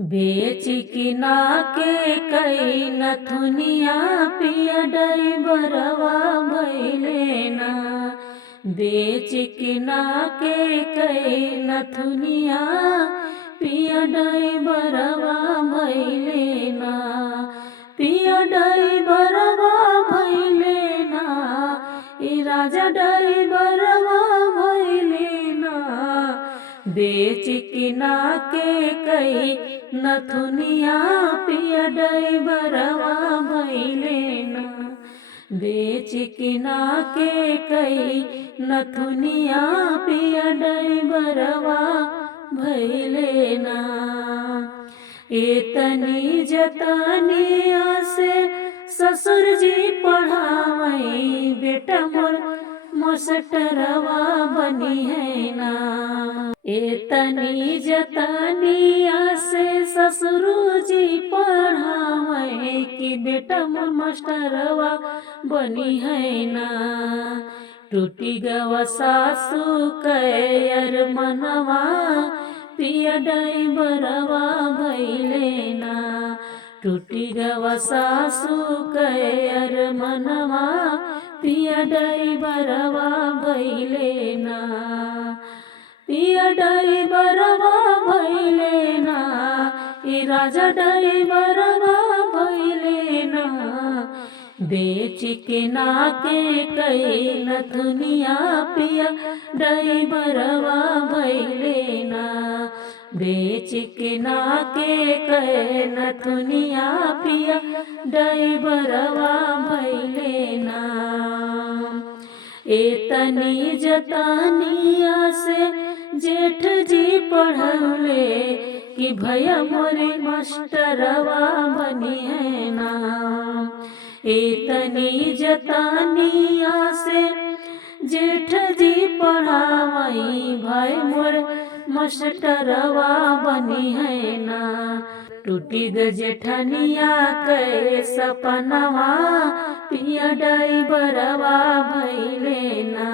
बेच किना के कई नथुनिया पिया डैबरवा भइले ना। बेच किना के कई नथुनिया पिया डैबरवा भइले ना। पिया डैबरवा भइले ना। ई राजा डैबरवा भइले ना। बेच किना के कई नथुनिया पिया डैबरवा भइले ना। बेच किना के कई नथुनिया पिया डैबरवा भइले ना। एतनी जतनिया से ससुर जी पढ़ावई बेटा मोर मास्टरवा बनी है ना। एतनी जतनिया से ससुर जी पढ़ावई कि बेटा मोर मास्टरवा बनी है ना। टूटी गवा सासू कैर मनवा पिया डैबरवा भइले ना। टूटी गवा सासू कैर मनवा पिया डैबरवा भइले ना। पिया डैबरवा भइले ना। ई राजा डैबरवा भइले ना। बेच किना के कई नथुनिया पिया डैबरवा भइले ना। बेच किना के कई नथुनिया पिया डैबरवा भइले ना। एतनी जतनिया से जेठ जी पढ़ौले कि भैया मोरे मास्टरवा बनी है ना। एतनी जतनिया से जेठ जी पढ़ावई भाई मोर मास्टरवा बनी है ना। टूटी जेठनिया के सपनवा पिया डैबरवा भइले ना।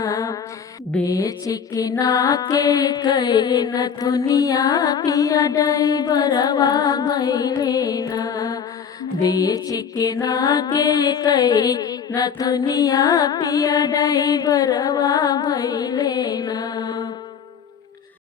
बेच किना के कई नथुनिया पिया डैबरवा भइले ना। बेच किना के कई नथुनिया पिया डैबरवा भइले ना।